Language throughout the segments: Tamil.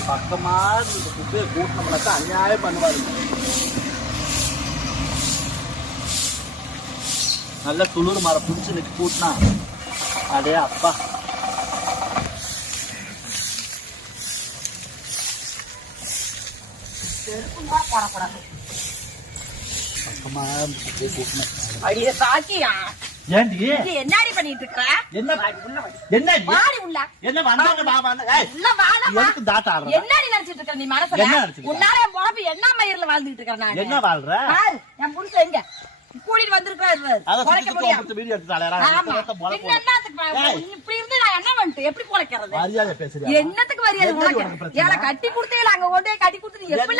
ஒரு பக்கமா குப்பையை கூட்டினோம்னாக்கா அநியாயம் பண்ணுவாரு. நல்ல துளிர் மரம் பிடிச்சி நிற்கு கூட்டினா அதே அப்பா பக்கமா குப்பையை கூட்டினேன். அடியே சாக்கியா ஏண்டி என்னடி பண்ணிட்டு இருக்கற? என்ன வாடி உள்ள என்ன வந்தாங்க பாபா உள்ள வாடா எதுக்கு தாத்தா ஆடுற? என்னடி நினைச்சிட்டு இருக்க நீ மனசுல? என்ன நினைச்சிட்டு உன்னால என் பொழப்பு என்ன மயிர்ல வாழ்ந்துட்டு இருக்கற நான்? என்ன வாழ்ற? பாரு என் புருஷன் எங்க கூட்டிட்டு வந்திருக்காரு. அத சுத்தி போட்டு வீடியோ எடுத்துட்டாளேடா. இப்படி இருந்து நான் என்ன பண்ணிட்டு எப்படி பொழைக்கிறது? மரியாதை பேசுறியா? என்னத்துக்கு மரியாதை உனக்கு? ஏல கட்டி கொடுத்தேல அங்க கொண்டே கட்டி கொடுத்து நீ எப்படி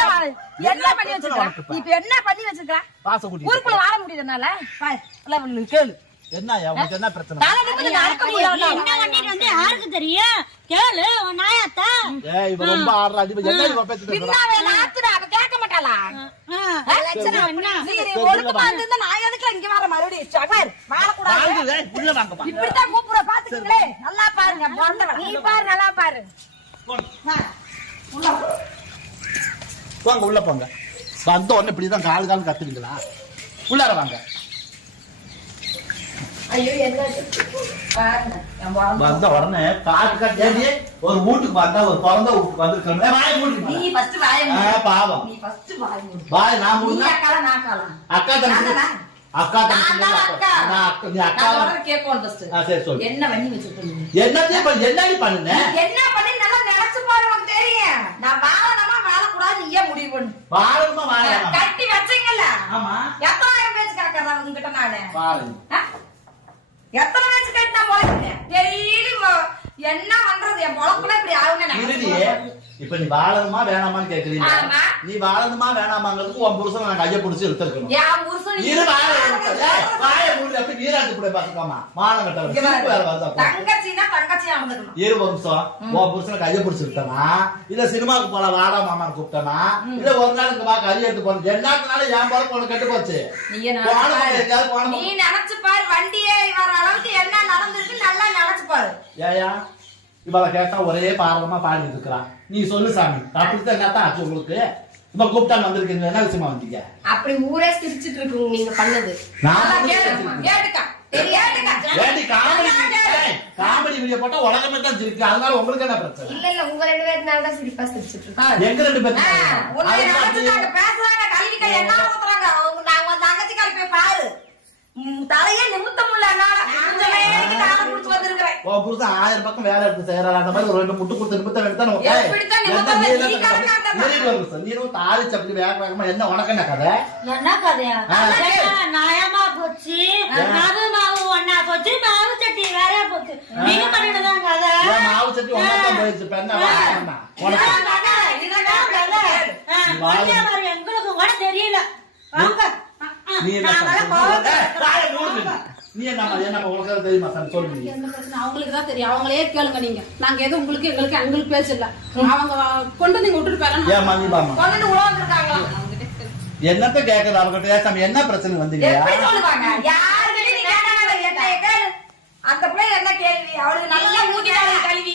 என்ன பண்ணி வச்சிருக்க? இப்ப என்ன பண்ணி வச்சிருக்க? பாச குட்டி ஊருக்குள்ள வாழ முடியறனால பாரு எல்லாம் கேளு. என்னயா உங்களுக்கு என்ன பிரச்சனை? என்ன பண்ணிட்டு வந்து யாருக்கு தெரியும்? கேளு நாயாத்தா. ஏய் இவ ரொம்ப ஆடுறா. இது என்ன இவ பேசிட்டு இருக்கா? பின்னாவே நாத்துடா அவ கேட்க மாட்டாளா? லட்சணம் என்ன? நீ ஒழுங்கமா இருந்தா நான் எதுக்கு இங்க வர மறுபடியும் சகர் வாழ கூடாது. வாங்க ஏய் உள்ள வாங்க பா. இப்படி தான் கூப்புற பாத்துக்கீங்களே. நல்லா பாருங்க பொண்ணவள. நீ பாரு நல்லா பாரு. உள்ள வாங்க உள்ள போங்க. வந்த உடனே இப்படி தான் கால் கால் கத்துறீங்களா? உள்ளார வாங்க. ஐயோ என்ன பாருங்க வந்த உடனே காட்டு காட்டி ஒரு வீட்டுக்கு வந்தா ஒரு பிறந்த வீட்டுக்கு வந்திருக்கணும். வாய் மூடு. நீ ஃபர்ஸ்ட் வாய் மூடு. பாவம். நீ ஃபர்ஸ்ட் வாய் மூடு. வாய் நான் மூடுனா நீ அக்கால நான் கால. அக்கா தம்பி அக்கா தம்பி நான் அக்கா நீ அக்கா நான் கேட்கணும் ஃபர்ஸ்ட். சரி சொல்லு. என்ன பண்ணி வச்சிருக்கீங்க? என்னடி பண்ணுன? என்ன பண்ணி நல்லா நினைச்சு பாரு உனக்கு தெரியும். நான் வாழணுமா வாழ கூடாது நீயே முடிவு பண்ணு. வாழணுமா வாழணுமா? கட்டி வச்சீங்கல்ல. ஆமா. எத்தனை பேச்சு கேக்குறா உன்கிட்ட நானே? பாருங்க. எத்தனை பேச்சு கேட்டா போறீங்க? டெய்லி என்ன பண்றது? என் பொழப்புல இப்படி ஆகுங்க நான். இப்ப நீ வாழணுமா வேணாமான்னு கேக்குறீங்க. நீ வாழணுமா வேணாமாங்கிறதுக்கு உன் புருஷன் நான் கையை பிடிச்சி எடுத்துருக்கணும். என் புருஷன் இரு வாய மூடி அப்படி வீராட்டு கூட பாத்துக்காமா மானம் கட்டவன் தங்கச்சினா தங்கச்சியா வந்துக்கணும். 7 வருஷம் உன் புருஷனை கையை பிடிச்சி விட்டனா இல்ல சினிமாவுக்கு போல வாடா மாமான்னு கூப்பிட்டனா இல்ல ஒரு நாளுக்கு வா கறி எடுத்து போன எல்லாத்துனால என் போல பொண்ணு கெட்டு போச்சு. நீ நினைச்சு பாரு வண்டியே வர அளவுக்கு என்ன நடந்திருக்கு நல்லா நினைச்சு பாரு. ஏயா இவளை கேட்டா ஒரே பாரதமா பாடிட்டு இருக்கிறான். நீ சொல்லு சாமி அப்படித்தான் என்னத்தான் ஆச்சு உங்களுக்கு? இப்ப கூப்பிட்டாங்க வந்திருக்கீங்க என்ன விஷயமா வந்தீங்க? அப்படி ஊரே சிரிச்சிட்டு இருக்கு நீங்க பண்ணது. காமெடி வீடியோ போட்டா உலகமே தான் சிரிக்கு. அதனால உங்களுக்கு என்ன பிரச்சனை? இல்ல இல்ல உங்க 2 பேருனால தான் சிரிப்பா சிரிச்சிட்டு இருக்கோம். எங்க 2 பேரும் பேசுறாங்க கல்விக்கா என்ன ஊத்துறாங்க. நாங்க வந்து தங்கச்சிக்காரி போய் பாரு தலையே நிமித்த முடியல. உன் புருஷன் 1000 பக்கம் வேலை எடுத்து செய்யறாரு. அந்த மாதிரி ஒரு 2 முட்டு கொடுத்து நிமித்த வேண்டியதான். நீரும் தாலி சப்பி வேக வேகமா என்ன உனக்கு என்ன கதை? என்ன கதையா? நயமா போச்சு, மாவு மாவு ஒன்னா போச்சு, மாவு சட்டி வேற போச்சு. நீங்க பண்ணிட்டுதான் கதை. மாவு சட்டி ஒன்னா போயிடுச்சு. எங்களுக்கு கூட தெரியல. நீ என்ன உனக்கு தெரியுமா சொல்லுங்க. அவங்களுக்கு தான் தெரியும். அவங்களே கேளுங்க நீங்க. நாங்க எதுவும் உங்களுக்கு எங்களுக்கு பேச இல்ல. அவங்க கொண்டு நீங்க விட்டுட்டு போயிடலாம். என்னத்த கேக்குது அவங்ககிட்ட? ஏசாமி என்ன பிரச்சனை வந்தீங்க? அந்த பிள்ளை என்ன கேள்வி? அவளுக்கு நல்லா ஊத்திட்டாங்க கல்வி.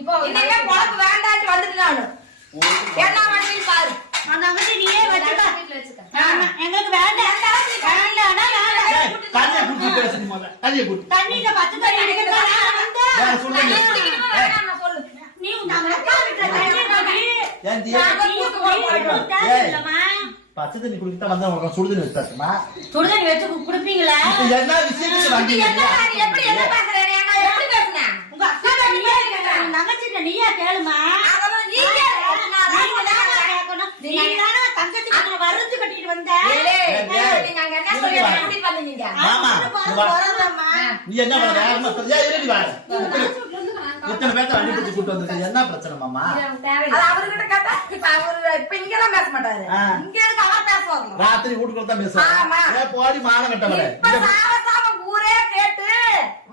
இப்போ இனிமே பொழப்பு வேண்டான்னு வந்துட்டு நானு என்ன பண்ணி பாரு. அந்த அங்கிட்டு நீயே வச்சுக்க. எங்களுக்கு வேண்டாம். தண்ணியில பச்சை தண்ணி எடுக்கிறதா நீ பச்சை தண்ணி குடிக்கிட்டா வந்தா சுடுதண்ணி வச்சுமா? சுடுதண்ணி வச்சு குடுப்பீங்களா? என்ன விஷயம் உங்க அக்கா நகைச்சிட்ட நீயா கேளுமா? தங்கச்சி வருந்து கட்டிட்டு வந்த நீ என்ன இத்தனை பேர்த்த வண்டி பிடிச்சு கூட்டு வந்திருக்க என்ன பிரச்சனை மாமா? அவர்கிட்ட கேட்டா இப்ப அவரு இப்ப இங்கெல்லாம் பேச மாட்டாரு. இங்க இருக்கு அவர் பேசுவாங்க. ராத்திரி வீட்டுக்குள்ள தான் பேசுவாங்க. போடி மானம் கட்டவரே. ஊரே கேட்டு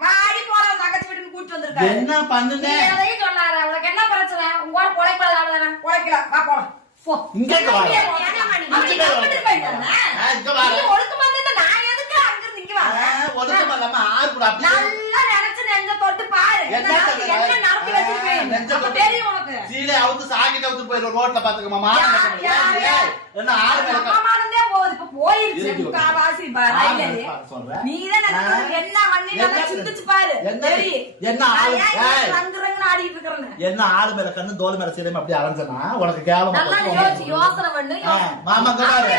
வாடி போற தங்கச்சி வீட்டுக்கு கூட்டு வந்திருக்காரு. என்ன பண்ணுங்க? எதையும் சொன்னாரு. அவளுக்கு என்ன பிரச்சனை? உங்களோட பொழைப்பதானே பொழைக்கல. வா போலாம். இங்க ஒழுக்கமா இருந்தா நான் எதுக்கு அங்க இருந்து இங்க வரேன்? ஒழுக்கமா இல்லாம ஆறு கூட நல்லா நினைச்சு நெஞ்ச தொட்டு பாரு. என்ன நடத்தி வச்சிருக்கேன் தெரியும் உனக்கு. சீலை அவுத்து சாக்கிட்ட அவுத்து போயிடும் ரோட்ல பாத்துக்க மாமா என்ன ஆளு மேல மாமானே போகுது இப்ப போயிருச்சு இருக்கு. முக்காவாசி ரயிலே சொல்றேன் நீதான் எனக்கு என்ன பண்ணி நல்லா சிந்திச்சு பாரு சரி என்ன ஆளு ரங்குறங்கன்னு ஆடிட்டு இருக்கறேன் என்ன ஆளு மேல கண்ணு தோல் மேல சீலை அப்படி அரைஞ்சனா உனக்கு கேவலமா நல்லா யோசனை பண்ணு மாமா பாரு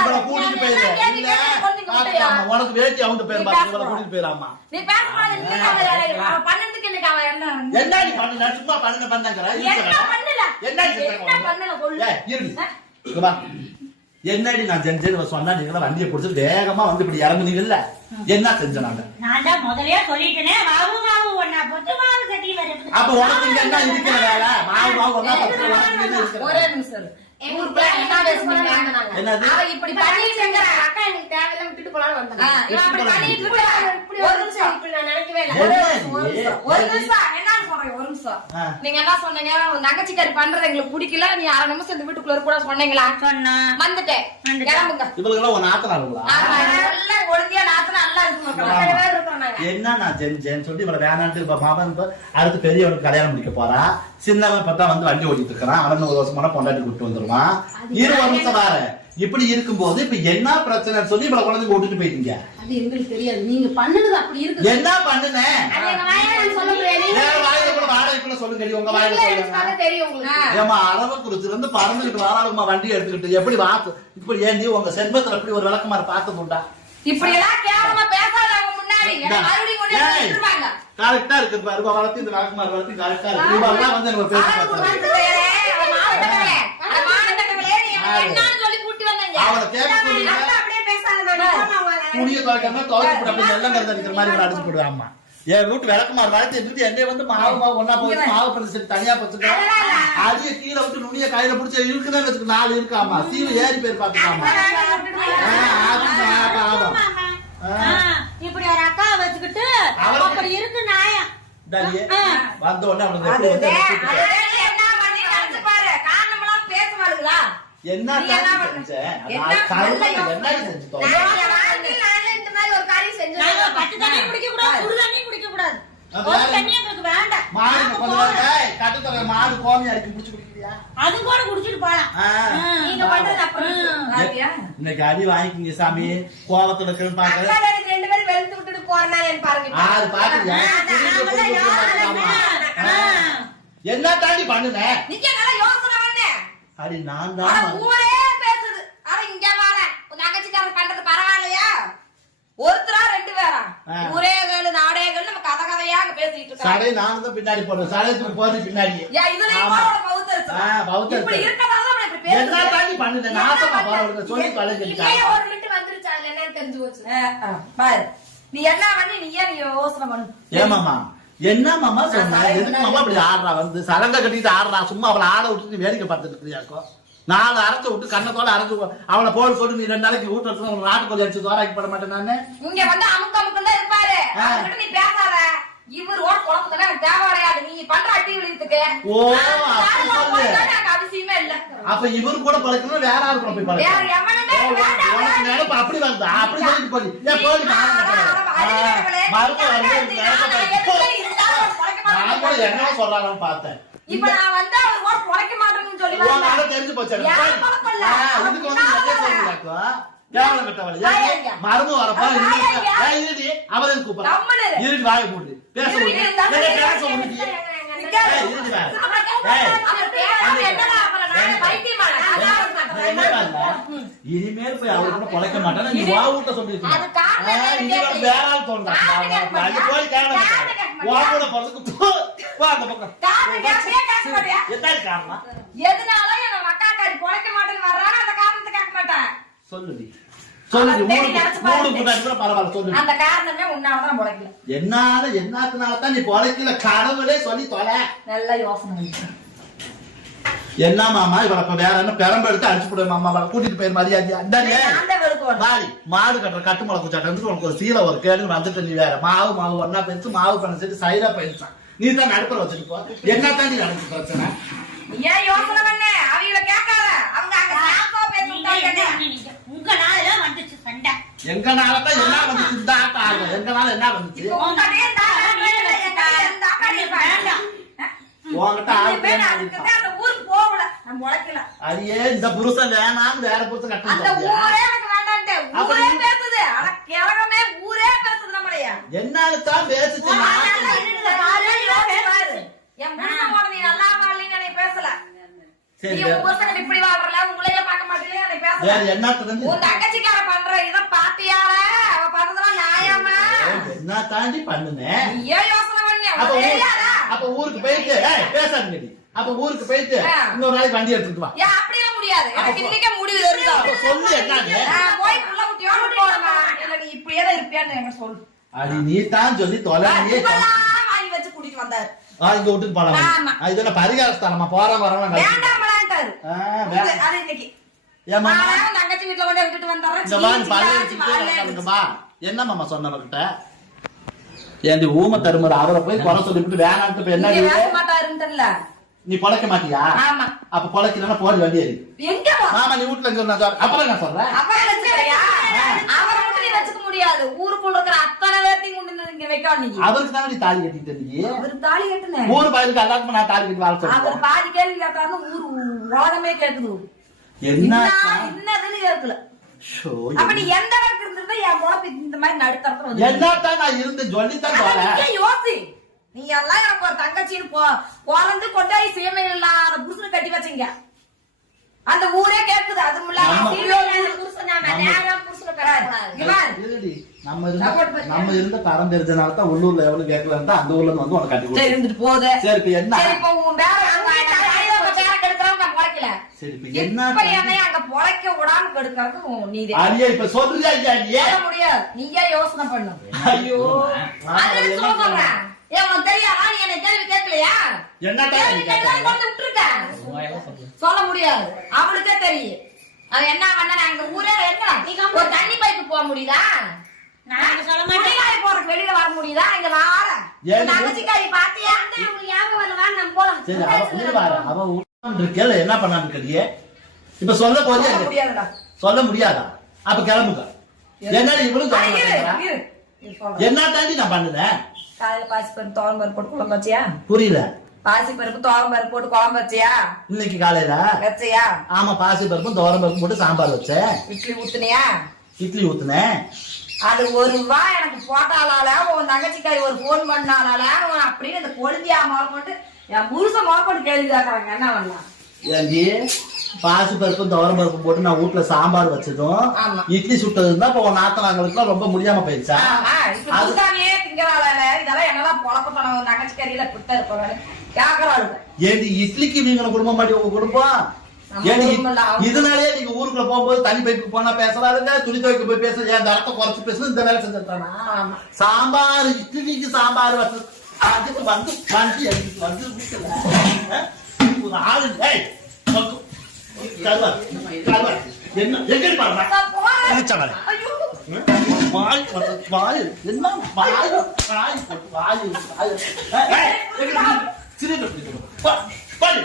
இவள கூட்டிட்டு போயிரு உனக்கு வேட்டி அவுந்து போயிரு பாத்து இவள கூட்டிட்டு போயிராமா நீ பேசமாட்டே நீ அவ பண்ணதுக்கு என்ன அவ என்ன நீ பண்ணல சும்மா பண்ணங்கற என்ன பண்ணல என்ன பண்ணல சொல்லு இங்க வா என்னடி நான் செஞ்சேன்னு சொன்னா நீங்க வண்டியை பிடிச்சிட்டு வேகமா வந்து இப்படி இறங்குனீங்கல்ல என்ன செஞ்சனாங்க நான் தான் முதல்லயே சொல்லிட்டேனே மாவு மாவு ஒண்ணா போட்டு மாவு சட்டி வர அப்ப உனக்கு இங்க என்ன இருக்கிற வேலை மாவு மாவு ஒண்ணா போட்டு உனக்கு என்ன இருக்கிற ஒரே நிமிஷம் ஊருக்குள்ள என்ன பேசுறீங்க என்னது அவ இப்படி பண்ணி செஞ்ச அக்கா எனக்கு தேவையில்ல விட்டுட்டு போலான்னு வந்தேன். இவ அப்படி பண்ணிட்டு இருக்கா இப்படி ஒரு நிமிஷம் இப்படி நான் நினைக்கவே இல்லை. ஒரு நிமிஷம் என்னன்னு சொல்றேன் ஒரு நிமிஷம் நீங்க என்ன சொன்னீங்க உன் தங்கச்சிக்காரி பண்றது எங்களுக்கு பிடிக்கல நீ அரை நிமிஷம் இந்த வீட்டுக்குள்ள கூட சொன்னீங்களா சொன்னா வந்துட்டேன் கிளம்புங்க இவளுக்கு ஒரு நாத்தனாருங்களா நல்லா ஒழுங்கியா நாத்து நல்லா இருக்கு அத்தனை பேர் இருக்கிறோம் நாங்க. என்ன நான் செஞ்சேன்னு சொல்லி இவளை வேணான்ட்டு இப்ப மாமன் இப்ப அடுத்து பெரியவனுக்கு கல்யாணம் முடிக்க போறா சின்னவன் பார்த்தா வந்து வண்டி ஓட்டிட்டு இருக்கிறான் அவன் ஒரு வருஷமான பொண்டாட்டி கூட்டு வந்துருவான் 20 வருஷம் வார இப்படி இருக்கும்போது இப்ப என்ன பிரச்சனை சொல்லி இவளை குழந்தை ஓட்டிட்டு போயிட்டீங்க அது எங்களுக்கு தெரியாது நீங்க பண்ணுனது அப்படி இருக்கு என்ன பண்ணுனேன் அது எங்க வாயால சொல்ல முடியாது. வேற வாயில கூட வாடகைக்குள்ள சொல்லுங்க உங்க வாயில நீங்களே சொல்லுங்க எனக்கு தெரியும் உங்களுக்கு. ஏமா அரவக்குறிச்சில இருந்து பறந்துகிட்டு வாராளுமா வண்டி எடுத்துக்கிட்டு எப்படி வாத்து இப்படி ஏன் நீ உங்க செல்வத்துல இப்படி ஒரு விளக்கமாறு பார்த்ததுண்டா இப்படி எல்லாம் கேவலமா பேசாதவங்க முன்னாடி மறுபடியும் கொண்டு வந்து விட்டுருவாங்க கரெக்டா இருக்கு பாரு வளர்த்து இந்த விளக்கமாறு வளர்த்து கரெக்டா இருக்கு இவெல்லாம் வந்து எனக்கு பேசி அவளை கேட்க சொல்லுங்க அப்படியே பேசாத நான் நிஜமா அவங்க துணியை துவைக்காம துவைச்சு போட்டு அப்படி வெள்ளம் கருது அடிக்கிற மாதிரி அடிச்சு போடுவாமா என் வீட்டு விளக்கமாறு வளர்த்து எடுத்துட்டு என்னைய வந்து மாவு மாவு ஒன்னா போய் மாவு பண்ணி சரி தனியா பச்சுக்க அதைய கீழே விட்டு நுனிய கையில பிடிச்சி இருக்குதான் வச்சுக்க 4 இருக்காமா சீவு ஏறி பேர் பாத்துக்காமா இப்படி ஒரு அக்கா வச்சுக்கிட்டு அப்படி இருக்கு நாயம் வந்த உடனே அவனுக்கு என்ன பண்ணி நினைச்சு பாரு காரணமெல்லாம் பேசுவாளுங்களா என்ன செஞ்சேன் என்ன செஞ்சு நானே இந்த மாதிரி ஒரு காரியம் செஞ்சேன். நாங்க பச்சை தண்ணி குடிக்க கூடாது சுடு தண்ணி குடிக்க கூடாது ஒரு தண்ணி எங்களுக்கு வேண்டாம் மாடு கட்டுத்தர மாடு கோமியா இருக்கு புடிச்சு குடிக்கிறியா அது கூட குடிச்சிட்டு போலாம் நீங்க பண்றது அப்புறம் இன்னைக்கு அடி வாங்கிக்கிங்க சாமி கோவத்துல இருக்கிறது பாக்குறேன் அக்கா எனக்கு 2 பேரும் வெளுத்து விட்டுட்டு போறேன்னா பாருங்க. ஆறு பாக்குறியா என்ன தாண்டி பண்ணுன நீங்க நல்லா யோசனை பண்ணு அடி நான் ஆனா தான் ஊரே பேசுது ஆனா இங்க வாழ உன் தங்கச்சிக்காரர் பண்றது பரவாயில்லையா ஒருத்தரா 2 பேரா ஊரே கேளு நாடே கேளு நம்ம கதை கதையா அங்க பேசிட்டு இருக்கோம் சடை நானும் தான் பின்னாடி போடுறேன் சடையத்துக்கு போறது பின்னாடி ஏன் இதுலயும் போற பௌத்தர் இப்படி இருக்கறதால தான் இப்படி பேசுது என்ன தாண்டி பண்ணுன நாசமா போறவங்க சொல்லி பழகிட்டா நீயே ஒரு மினிட் வந்துருச்சு அதுல என்னன்னு தெரிஞ்சு போச்சு. பாரு நீ என்ன பண்ணி நீ ஏன் நீ யோசனை பண்ணு ஏமாமா என்ன மாமா சொன்ன எதுக்கு மாமா இப்படி ஆடுறா வந்து சலங்கை கட்டிட்டு ஆடுறா சும்மா அவளை ஆட விட்டுட்டு வேடிக்கை பார்த்துட்டு இருக்கிறியாக்கோ 4 அரைச்சு விட்டு கண்ணத்தோட அரைச்சு அவளை போட சொல்லி நீ 2 நாளைக்கு வீட்டு வச்சு உங்க நாட்டுக்கோழி அடிச்சு தோராக்கி போட மாட்டேன் நானு இங்க வந்து அமுக்கம் தான் இருப்பாரு அவர்கிட்ட நீ பேசாத இவரோட குழப்பத்துல எனக்கு தேவையாது நீ பண்ற அட்டிவிலியத்துக்கு ஓ அப்படி சொல்லு எனக்கு அவசியமே இல்ல அப்ப இவரு கூட பழக்கணும் வேற ஆள் கூட போய் வேற பழக்கணும் எவனுமே வேண்டாம் உனக்கு நினைப்பு அப்படி வந்தா அப்படி சொல்லிட்டு போடி ஏன் போடி நான் கூட என்ன சொல்றாங்கன்னு பார்த்தேன் இப்ப நான் வந்து அவர் கூட குறைக்க மாட்டேன்னு சொல்லி உன்னால தெரிஞ்சு போச்சு இதுக்கு வந்து நிறைய சொல்லுறாக்கோ கேவலம் கட்டவளை மருந்து வரப்பா இருடி அவரை கூப்பிடா இருடி வாய மூடி பேச முடியும் இனிமேல் போய் அவரு கூட பொழைக்க மாட்டேன் நீ வா வீட்ட சொல்லிருக்கேன் வேற ஆள் தோன்றாங்க போய் கேவலம் கூட பொறுத்துக்கு அந்த பக்கம் என்ன காரணம் எதனால என் அக்காக்காரி பொழைக்க மாட்டேன்னு வர்றானோ அந்த காரணத்தை கேட்க மாட்டேன் சொல்லுடி சொல்லுடி மூணு கூட்டாடி கூட பரவாயில்ல சொல்லு அந்த காரணமே உன்னாலதான் பொழைக்கல என்னத்தினால தான் நீ பொழைக்கல கடவுளே சொல்லி தொலை நல்ல யோசனை என்ன மாமா இவள இப்ப வேற என்ன பெரம்பு எடுத்து அடிச்சு போடுவேன் மாமா கூட்டிட்டு போய் மரியாதையா மாடி மாடு கட்டுற கட்டு முளக்கு சட்டை வந்து உனக்கு ஒரு சீலை ஒரு கேடு வந்துட்டு நீ வேற மாவு ஒன்னா பெருசு மாவு பண்ண சேர்த்து சைடா போயிருச்சான் நீ தான் நடுப்புற வச்சுட்டு போ என்னத்தான் நீ நடந்து பிரச்சனை ஏன் யோசனை பண்ண அவங்கள கேட்காத அவங்க அங்க சாப்பா பேசிட்டாங்க உங்க நாள வந்துச்சு சண்டை எங்க நாளத்தான் என்ன வந்துச்சு இந்த ஆட்டம் ஆகும் எங்க நாள் என்ன வந்துச்சு உங்ககிட்ட உங்ககிட்ட நான் முளைக்கல. அடியே இந்த புருஷன் வேணாம் வேற புருஷன் அந்த கட்டணும் ஊரே எனக்கு வேண்டான்ட்டு. அப்ப ஊரே நீ- பேசுது. ஆனா கிழமே ஊரே பேசுது நம்மளைய. என்னால்தான் பேசுச்சு நல்லா நான். இருக்குது. பாரு, யோசிச்சு பாரு. என் புருஷனோட நீ நல்லா வாழலன்னு என்னை பேசல. சரி நீ உன் புருஷன் இப்படி வாழ்றல, உங்களையே பார்க்க மாட்டேன்னு என்னை பேசல. வேற என்னத்துல இருந்து உன் தங்கச்சிக்கார பண்ற இத பாத்தியால? அவ பண்றதெல்லாம் நியாயமா? என்ன தாண்டி பண்ணுனேன் நீயே யோசனை பண்ணு. அப்ப உனக்கு தெரியாதா? அப்ப ஊருக்கு போயிட்டு பேசாதீங்க அப்ப ஊருக்கு போயிட்டு இன்னொரு நாளைக்கு வண்டி எடுத்துட்டு வா ஏன் அப்படியே முடியாது? எனக்கு இன்னைக்கே முடிவு தெரியுதா? அப்ப சொல்லு என்னன்னு நான் போய் புள்ள குட்டியோட போறமா? இல்ல நீ இப்படியே தான் இருப்பியான்னு எனக்கு சொல்லு. அடி நீ தான் சொல்லி தொலை நீயே இப்பெல்லாம் வாங்கி வச்சு கூட்டிட்டு வந்தாரு. இங்க விட்டுட்டு போலாம் ஆமா. இதெல்லாம் பரிகாரஸ்தானமா போறோம் வரவங்க வேண்டாமலான்ட்டாரு. அது இன்னைக்கு ஏமா நான் தங்கச்சி வீட்டுல கொண்டு விட்டுட்டு வந்தாரு. இந்த மாதிரி பழைய என்ன மாமா சொன்னவர்கிட்ட ஏண்டி ஊம தருமர் அவரை போய் குறை சொல்லிவிட்டு வேணான்ட்டு இப்ப என்ன பேச மாட்டாருன்னு தெரியல. நீ பொழைக்க மாட்டியா ஆமா. அப்ப பொழைக்கலன்னா போடி வண்டி ஏறி எங்க போ? ஆமா நீ வீட்டுல இங்க இருந்தா அப்புறம் என்ன சொல்றேன் அவரை வச்சுக்கிறியா? அவரை மட்டும் நீ வச்சுக்க முடியாது. ஊருக்குள்ள இருக்கிற அத்தனை பேர்த்தையும் கொண்டு இங்க வைக்க நீங்க. அவருக்கு தானே நீ தாலி கட்டிட்டு நீ அவரு தாலி கட்டுனேன். ஊரு பயிருக்கு எல்லாருக்கும் நான் தாலி கட்டி வாழ அவர் சொல்றேன் பாதி கேள்வி கேட்டாருன்னு ஊரு உலகமே கேக்குது. என்ன இன்னதுன்னு கேட்கல. ஷோ, அப்ப நீ எந்த அளவுக்கு இருந்திருந்தா என் பொழப்பு இந்த மாதிரி நடுத்தரத்துல வந்து என்னத்தான் நான் இருந்து சொல்லித்தான் ஆனா போறேன் நீங்க யோசி. நீ எல்லாம் எனக்கு ஒரு தங்கச்சின்னு பிறந்து கொண்டாய் சுயமே இல்லாத புருஷனை கட்டி வச்சீங்க. அந்த ஊரே கேக்குது. அது ஆமா. இருடி, நம்ம இருந்த தரம் தெரிஞ்சனால தான் உள்ளூர்ல எவ்வளவு கேட்கலாம் அந்த ஊர்ல இருந்து வந்து உனக்கு கட்டி கொடுத்தேன். இருந்துட்டு போகுது. சரி இப்ப என்ன சரி, இப்ப உன் வேற கெடுக்கிறவங்க பொழைக்கல. சரி இப்ப என்ன இப்ப என்னை அங்க பொழைக்க விடாம கெடுக்கிறது நீதே. அடியே இப்ப சொல்றியா இல்லையா சொல்ல முடியாது. நீயே யோசனை பண்ணு. ஐயோ அது சொல்ல சொல்றேன். ஏன் உனக்கு தெரியாதா? நீ என்ன கேள்வி கேட்கலையா? கேள்வி கேட்டா கொண்டு விட்டுருக்க. சொல்ல முடியாது. அவளுக்கே தெரியும். அவன் என்ன பண்ண எங்க ஊரே என்ன ஒரு தண்ணி பைப்பு போக முடியுதா? நான் சொல்ல மாட்டேன். துணிகாய போறதுக்கு வெளியில வர முடியுதா? இங்க வாழ தங்கச்சிக்காரி பாத்தியா? ஞாபகம் வரலாம். நம்ம போலாம். சரி அவ உருவாரு அவ உருவான் இருக்கல என்ன பண்ணான்னு இருக்கறியே இப்ப சொல்ல போறியா சொல்ல முடியாதுடா. சொல்ல முடியாதா அப்ப கிளம்புங்க என்னடி இவளும் சொல்ல மாட்டேங்கிறா? என்ன தாண்டி நான் பண்ணுனேன் காலையில பாசிப்பருப்பு தோரம் பருப்பு போட்டு குழம்பு வச்சியா? புரியல பாசிப்பருப்பு தோரம் பருப்பு போட்டு குழம்பு வச்சியா? இன்னைக்கு காலையில வச்சியா? ஆமா பாசி பருப்பும் துவரம் பருப்பும் போட்டு சாம்பார் வச்சேன் இட்லி ஊத்துனியா? இட்லி ஊத்துனேன் அது ஒரு ரூபா எனக்கு போட்டாலால உன் தங்கச்சிக்காரி ஒரு போன் பண்ணாலால அப்படின்னு இந்த கொழுந்தியா மார்போட்டு என் முழுச மார்போட்டு கேள்வி கேட்கறாங்க. என்ன பண்ணலாம்? ஏண்டி பாசி பருப்பும் துவரம் பருப்பும் போட்டு நான் வீட்டுல சாம்பார் வச்சதும் ஆமா. இட்லி சுட்டது இருந்தா இப்ப உன் நாத்தனாங்களுக்குலாம் ரொம்ப முடியாம போயிடுச்சா ஆமா, இப்ப புதுசாவே திங்களால இதெல்லாம் என்னெல்லாம் பொழப்ப உன் தங்கச்சிக்காரியில பிட்ட இருப்பாங்க கேக்குறாளுங்க. ஏண்டி இட்லிக்கு நீங்க குடும்பம் மாட்டி உங்க குடும்பம் நம்ம ஏண்டி குடும்பம் இல்ல, அவங்க இதனாலே நீங்க ஊருக்குள்ள போகும்போது தனி பைப்புக்கு போனா பேசலாதுங்க துணி துவைக்க போய் பேச என் தரத்தை குறைச்சு பேசணும் இந்த வேலை செஞ்சிருக்கானா ஆமா. சாம்பார் இட்லிக்கு சாம்பார் வச்சு அதுக்கு வந்து வந்து வீட்டுல ஒரு ஆளு ஏய், பக்கு. கருவாடு, கருவாடு. என்ன எங்க பாருங்க நான் போறேன். இழுச்சவளே. ஐயோ. வாய் போட்டு, வாய் என்ன வாய் வாய் போட்டு வாய் ஏய், எங்க சிரிப்பு பிடிக்கணும். பாரு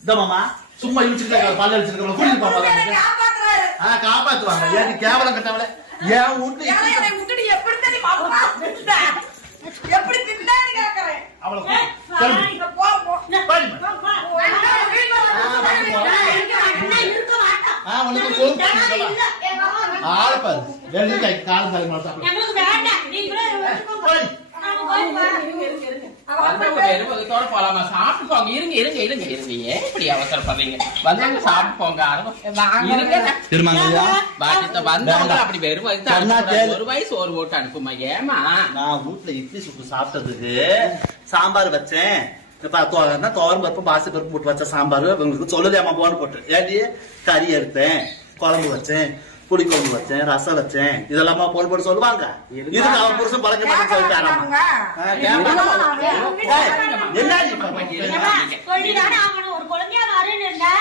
இந்த மாமா சும்மா இழுச்சுட்டு பல்ல இழுச்சுட்டு கூட்டிட்டு என்னை போவாங்க காப்பாத்துறாரு. காப்பாத்துவாங்க ஏன் கேவலம் கட்டவளே ஏன் வீட்டுல ஏன்னா என்னை விட்டுட்டு எப்படி தெரியுமா திட்ட? எப்படி திட்டான்னு கேக்குறேன். அவளை இப்ப போ, போ. உனக்கு ஆளப்பாரு ரெண்டு கை கால் கால் மாட்டாங்க எங்களுக்கு வேண்டாம். நீங்களே எடுத்துக்கோங்க. வெறுபகத்தோட போலாமா? சாப்பிட்டு போங்க. இருங்க இருங்க இருங்க இருங்க. ஏன் இப்படி அவசரப்படுறீங்க? வந்தவங்க சாப்பிட்டு போங்க. இருங்க. பாக்கியத்தை வந்தவங்க அப்படி வெறும் ஒரு வயசு ஒரு ஓட்டு அனுப்புமா? ஏமா நான் வீட்டுல இட்லி சுட்டு சாப்பிட்டதுக்கு சாம்பார் வச்சேன் துவரம் பருப்பு பாசி பருப்பு போட்டு வச்ச சாம்பார் உங்களுக்கு சொல்லுதேமா போன போட்டு ஏடி கறி எடுத்தேன் குழம்பு வச்சேன் புளி குழம்பு வச்சேன் ரசம் வச்சேன் இதெல்லாமா போன் போட்டு சொல்லுவாங்க இதுக்கு அவன் புருஷன் பழக்க மாட்டேன்னு சொல்லிட்டாராமா சொல்லிதானே ஆகணும். ஒரு குழந்தையா வரேன்னு இருந்தா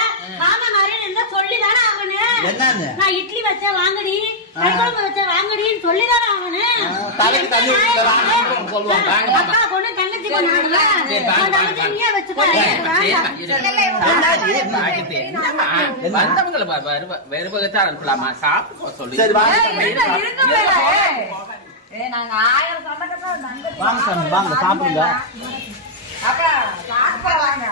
மாமா வரேன்னு இருந்தா சொல்லிதானே ஆகணும். என்னன்னு நான் இட்லி வச்சேன் வாங்கடி, கறிக்குழம்பு வச்சேன் வாங்கடின்னு சொல்லிதானே ஆகணும். தலைக்கு தண்ணி ஊத்திட்டு சொல்லுவாங்க அக்கா பொண்ணு தங்கச்சி பண்ணாங்கல்ல, தங்கச்சி நீயே வச்சுக்கோ. வந்தவங்களை வெறுபகத்தான் அனுப்பலாமா? சாப்பிட்டு போக சொல்லி சரி வாங்க நாங்க 1000 சண்டை வாங்க சாமி வாங்க சாப்பிடுங்க அக்கா சாப்பிட வாங்க.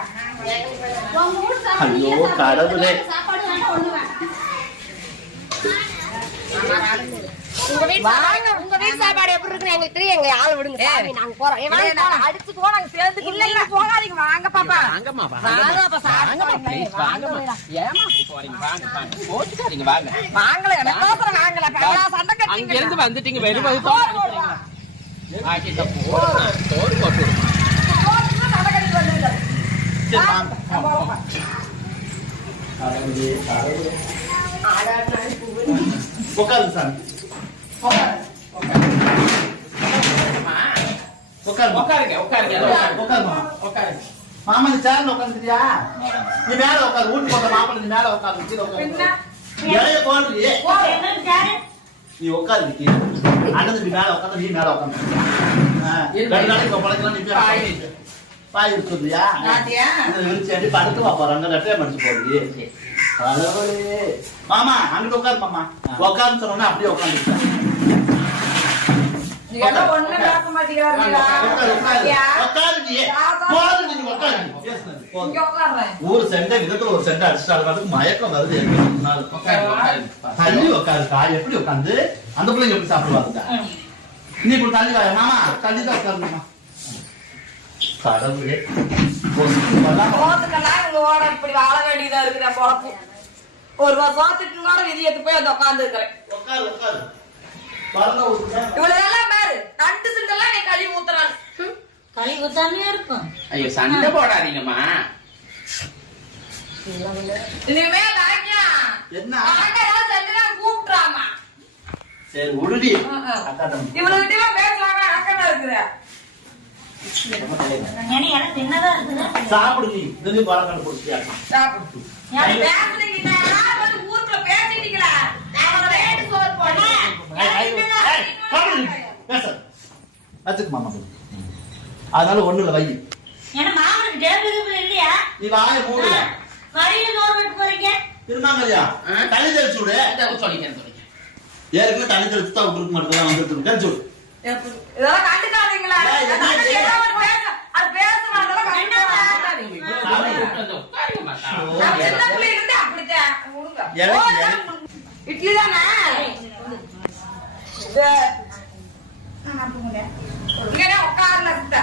உங்க ஊர் ஐயோ கடவுளே. சாப்பாடு வேண்டாம் ஒண்ணு வேண்டாம். உங்க வீட்டு சாப்பாடு எப்படி இருக்குன்னு எங்களுக்கு தெரியும். எங்க ஆள் விடுங்க சாமி, நாங்க போறோம். அடிச்சுக்கோ நாங்க சேர்ந்து இல்ல இல்ல போகாதீங்க வாங்க பாப்பா வாங்கம்மா வாங்க அப்ப வாங்கம்மா ப்ளீஸ் வாங்கம்மா. ஏமா போறீங்க? வாங்க வாங்க போச்சுக்காதீங்க வாங்க. வாங்கல எனக்கு வாங்கல சண்டை அங்க கட்டிங்க இருந்து வந்துட்டீங்க வெறும் ஆக்கிட்ட போறோம் சோறு போட்டு சண்டை கட்டி வந்துருங்க சரி வாங்க. கடவுளே, கடவுளே. உட்காருங்க சாமி. உட்காருங்க. உட்காருங்க உட்காருங்க உட்காருமா. உட்காருங்க. மாமா நீ சேர்ல உட்காந்துட்டியா? நீ மேல உட்காரு. வீட்டு போட்ட மாப்பிள்ளை நீ மேல உட்காரு. கீழே உட்காரு. இலைய போடுறீ. என்னன்னு கேளு. நீ உட்காரு கீழே. அண்ணன் தம்பி மேல உட்காந்து நீ மேல உட்காந்து. ரெண்டு நாளைக்கு பழக்கலாம் நீ பேர் பாய் இருக்குதுயா? விரிச்சு அடி படுத்து வா போறாங்க. ரெட்டையை மடிச்சு போடுறீ. கடவுளே. மாமா அங்கிட்டு உட்காரு மாமா. உட்காருன்னு சொன்னோன்னா அப்படியே உட்காந்து. நீ எல்லாம் ஒண்ணு பேச மாட்டீங்களா ஒரு சென்டை விதத்துல ஒரு சென்டை அடிச்சுட்டு மயக்கம் வருது. தள்ளி உட்காருக்கா. எப்படி உட்காந்து அந்த பிள்ளைங்க எப்படி சாப்பிடுவாங்க? நீ இப்ப தள்ளி வாய மாமா. தள்ளி தான் உட்காருமா. கடவுளே. சோத்துக்கெல்லாம் இவங்க ஓட இப்படி வாழ வேண்டியதா இருக்குற பொழப்பு. ஒரு சோத்துக்கு கூட விதி எடுத்து போய் அந்த உட்கார்ந்து இருக்கிறேன். உட்காரு உட்காரு. இவ்வளவு எல்லாம் பாரு தண்டு சிண்டெல்லாம் நீ கழுவி ஊத்துறான். களி ஊத்தாமே இருக்கும். ஐயோ சண்டை போடாதீங்கம்மா. இனிமே தாக்கியா என்ன கூப்பிட்டுறாமா. சரி உருடி. இவ்வளவு கிட்ட பேசலாமா? அக்கா இருக்கிற எனக்கு தின்னதா இருக்குது. சாப்பிடு. நீ இதுலயும் பழம் கண்டுபிடிச்சியா? சாப்பிடு. பேசுறீங்க ஊருக்குள்ள பேசிட்டீங்களா? அதனால ஒண்ணு இல்ல வை. ஏன்னா மாமனுக்கு டேபிள் இல்லையா? நீ வாய மூடு. கறியில நோர் வெட்டு போறீங்க. திருமாங்கல்யா தண்ணி தெளிச்சு விடு. ஏற்கனவே தண்ணி தெளிச்சு தான் விட்டுருக்கு மட்டும் வந்துட்டு தெளிச்சு விடு. இதெல்லாம் கண்டுக்காதீங்களா? அது பேசுமா அதெல்லாம் கண்டுக்காதீங்க. சின்ன பிள்ளை இருந்து அப்படித்தான் விடுங்க. இட்லி தானே உட்கார்ல இருந்தா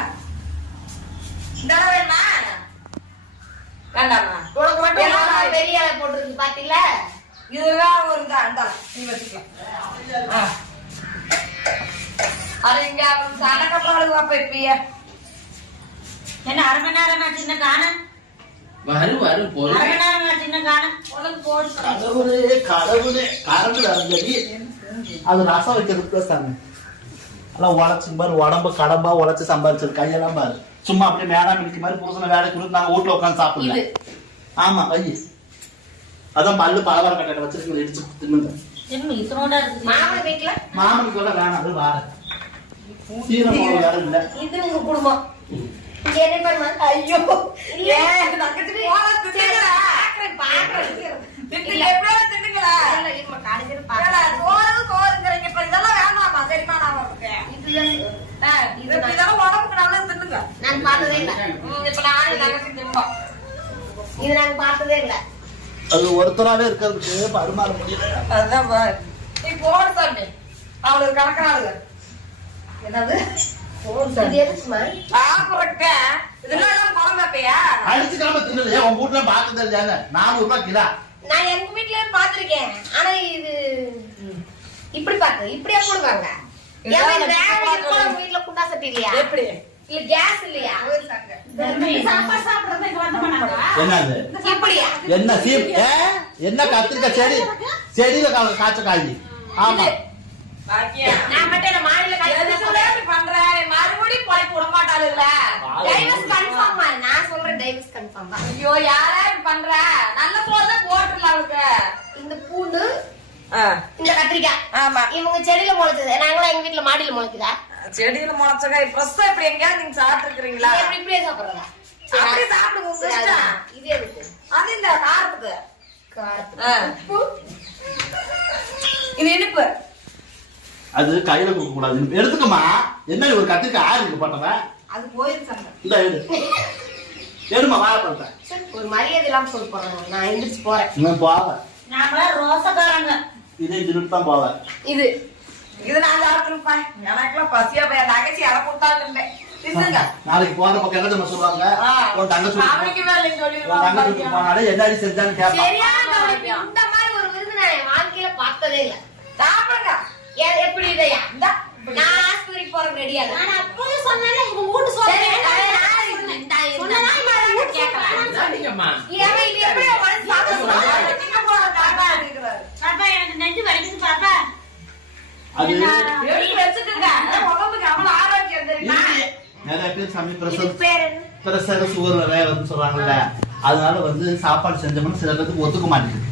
இந்த வேணுமா வேண்டாமா? உனக்கு மட்டும் பெரிய இலை போட்டுருக்கு பாத்தீங்களா? இதுதான் ஒரு இதா நீ வச்சுக்கலாம். அது இங்க சண்டை கட்டுறவளுக்கு அப்ப இப்பயே என்ன அரை மணி நேரமா சின்ன காணும். வரும் வரும் பொருள். அரை மணி நேரமா சின்ன காணும். உனக்கு போடு. கடவுளே கடவுளே. கரண்ட் வரஞ்சடி. அது ரசம் வைக்கிறதுக்கு பேசாங்க. எல்லாம் உழைச்சு பாரு. உடம்பு கடம்பா உழைச்சு சம்பாதிச்சது கையெல்லாம் பாரு. சும்மா அப்படியே மேடம் மினிக்கு மாதிரி புருஷனை வேலைக்கு கொடுத்து நாங்க வீட்டுல உட்காந்து சாப்பிடல. ஆமா வை. அதான் பல்லு பலவர கட்டை வச்சிருக்கீங்க இடிச்சு தின்னுங்க. இத்தனோட இருக்குது. மாமன் வீட்டுல மாமனுக்கு கூட வேணாம். அது வார சீரம் வேற இல்ல. இது உங்க குடும்பம். இங்க என்ன பண்ணுமா? ஐயோ நக்கத்துக்கு போல திட்டுங்களா? திட்டுல எப்படியோ திட்டுங்களா? சோறுங்கிறீங்க. இப்ப இதெல்லாம் வேண்டாமா? சரிமா நான் இருக்கேன். இதெல்லாம் உடம்புக்கு நல்லா தின்னுங்க. நான் பார்த்ததே இல்ல. இப்ப நானும் நகர்ச்சி தின்போம். இது நாங்க பார்த்ததே இல்ல. அது ஒருத்தராவே இருக்கிறதுக்கு பரிமாற முடியல. அதுதான் பாரு. நீ போடு தம்பி. அவளுக்கு கணக்காளுங்க. என்னது? இது எதுக்குமா? சாப்பிடுறக்க இதெல்லாம் எல்லாம் குழம்பு வைப்பியா? அடிச்சுக்காம தின்னலையா? உங்க வீட்டுல பாக்க தெரிஞ்சாங்க. 400 ரூபாய் கிலோ. நான் எங்க வீட்டுல பாத்திருக்கேன். ஆனா இது இப்படி பாத்து இப்படியே போடுவாங்க. உங்க வீட்டுல குண்டா சட்டி இல்லையா? எப்படி? இல்ல கேஸ் இல்லையா? சாப்பாடு சாப்பிடுறது இங்க வந்து பண்ணாங்களா? என்னது? இப்படியா? என்ன சீப்? என்ன கத்திரிக்காய் செடி செடியில காய்ச்ச காய். ஆமா பாக்கியா நான் மட்டும் என்ன மாடியில எதுக்கு பண்ற? மறுபடியும் பொழைப்பு விட மாட்டாளுல்ல? Divorce confirm. நான் சொல்றேன் டைவர்ஸ் கன்ஃபார்ம் தான். ஐயோ யாரும் பண்ற? நல்ல சோறுதான் போட்டுல அவளுக்கு. இந்த பூண்டு இந்த கத்திரிக்காய் ஆமா இவங்க செடியில முளைச்சது. நாங்களாம் எங்க வீட்டுல மாடியில முளைக்குதா? செடியில முளைச்சக்காய் ஃப்ரெஷ்ஷா இப்படி எங்கேயாவது நீங்க சாப்பிட்டு இருக்கீங்களா? எப்படி இப்படியே சாப்பிடுறதா? அப்படி சாப்பிடுங்க உங்க இஷ்டம். இது எதுக்கு? அது இந்த காரத்துக்கு. உப்பு. இது இனிப்பு. அது கையில கொடுக்க கூடாது. எடுத்துக்கமா. என்ன ஒரு கத்திரிக்காய் ஆறு இருக்கு பண்ணவன். அது போயிருச்சாங்க. இந்த எடு. எடுமா வாழைப்பழத்தை. சரி, ஒரு மரியாதை இல்லாம சொல்ல போறாங்க. நான் எந்திரிச்சு போறேன். இன்னும் போவேன். நாம ரோசக்காரங்க. இதே திருட்டு தான் போவேன். இது நான் சாப்பிட்டுருப்பா. எனக்குலாம் பசியா போய் என் தங்கச்சி இலை கொடுத்தாலும் இல்லை. தின்னுங்க. நாளைக்கு போற பக்கம் என்ன தெரியுமா சொல்லுவாங்க? உன் தங்கச்சி அவனுக்கு வேலை உன் சொல்லிடுவாங்க. தங்கச்சி போனாலே என்னடி செஞ்சான்னு கேட்பான். சரியான கவனிப்பு. இந்த மாதிரி ஒரு விருந்து நான் என் வாழ்க்கையில பார்த்ததே இல்ல. சாப்பிடுங்க. எப்படி இதையா? இந்தா. நான் ஆஸ்பத்திரி போறதுக்கு ரெடியா இல்ல. நான் அப்பவே சொன்னேன்ல உங்க வீட்டு சரி, சோறு. சொன்னா நான் கேட்கறேன். சரிங்கம்மா. ஏன் இது எப்படி உனக்கு சாப்பிட சொல்றாங்க? திங்க போற தாத்தா இருக்கிறாரு. பாப்பா எனக்கு நெஞ்சு வலிக்குது பாப்பா. அது எடுத்து வச்சுட்டுங்க. உடம்புக்கு அவ்வளவு ஆரோக்கியம் தெரியுமா? நிறைய பேர் சாமி இதுக்கு பேர் என்ன? பிரஷர் சுகர் வந்து சொல்றாங்கல்ல, அதனால வந்து சாப்பாடு செஞ்சோம்னா சில பேருக்கு ஒத்துக்க மாட்டேங்குது.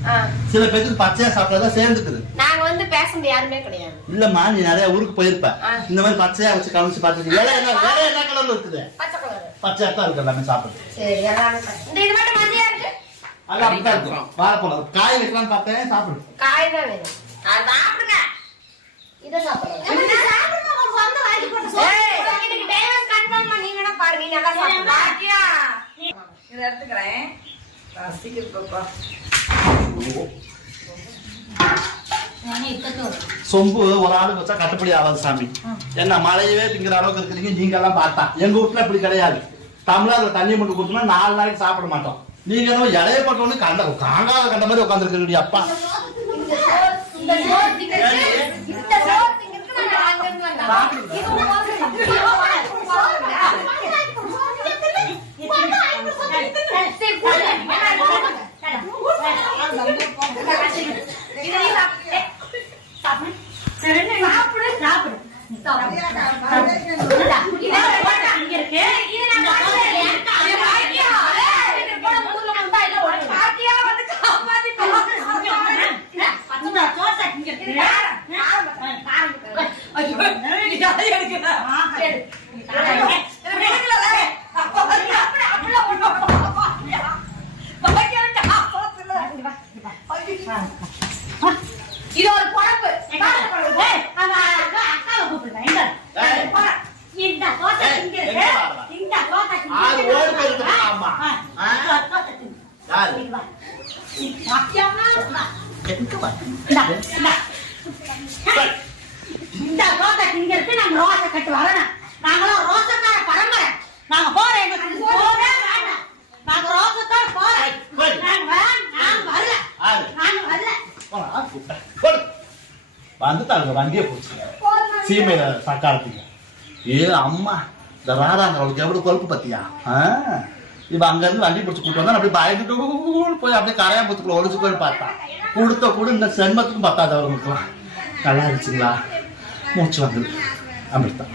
சில பேருக்கு பச்சையா சாப்பிட்டா சேர்ந்துக்குது. நாங்க வந்து பேசணும் யாருமே கிடையாது. இல்லம்மா, நீ நிறைய ஊருக்கு போயிருப்ப. இந்த மாதிரி பச்சையா வச்சு கவனிச்சு பாத்துருக்கீங்க. வேற என்ன கலர்ல இருக்குது? பச்சை கலர். பச்சையா தான் இருக்கு எல்லாமே சாப்பிடுது. சரி, எல்லாரும் இந்த இது மட்டும் மதியா இருக்கு. அது அப்படிதான் இருக்கும். வாழைப்பழம் காய் வைக்கலாம்னு பார்த்தேன், சாப்பிடு. காய் தான் வேணும். அது சாப்பிடுங்க. இத சாப்பிடுங்க. சாப்பிடுங்க உங்க சொந்த வாங்கி போட்டு சோறு. ஏய், எனக்கு டைவர்ஸ் கன்ஃபார்ம் பண்ணி வேணா பாரு. நீ நல்லா சாப்பிடு. பாக்கியா. இதை எடுத்துக்கிறேன். ரசிக்குது பாப்பா. சொம்பு ஒரு ஆளுக்கு வச்சா கட்டுப்படி ஆகாது சாமி. என்ன மழையவே திங்கிற அளவுக்கு இருக்கிறீங்க நீங்க எல்லாம் பார்த்தா. எங்க வீட்டுல இப்படி கிடையாது. தமிழ்நாட்டுல தண்ணி மட்டும் கொடுத்தோம்னா 4 நாளைக்கு சாப்பிட மாட்டோம். நீங்க என்ன இலைய போட்டோன்னு காங்கால கண்ட மாதிரி உட்காந்துருக்கீங்க அப்பா. இந்த சோறு திங்கிறது நான் அங்க இருந்து வந்தேன். இது இது ஒரு குழம்பு. இந்த ரோசை திங்கிறதுக்கு நாங்க ரோசை கட்டு வரணும். நாங்களாம் ரோசக்கார பரம்பரை. நாங்க போறோம். எங்களுக்கு போறே வேண்டாம். நாங்க ரோசக்கார போறோம். நாங்க வரல. வந்துட்டாங்க வண்டியை போச்சு சீமையில சக்காலத்துக்கு. ஏ அம்மா, இந்த ராதாங்க அவளுக்கு எவ்வளவு கொழுப்பு பத்தியா. இப்ப அங்க இருந்து வண்டி பிடிச்சு கூட்டு வந்தா அப்படி பயந்துட்டு போய் அப்படியே கரையாம்பத்துக்குள்ள ஒழிச்சு போய் பார்த்தா. கொடுத்த கூட இந்த சென்மத்துக்கும் பத்தாது அவங்களுக்குலாம். நல்லா இருந்துச்சுங்களா? மூச்சு வாங்குது. அப்படித்தான்.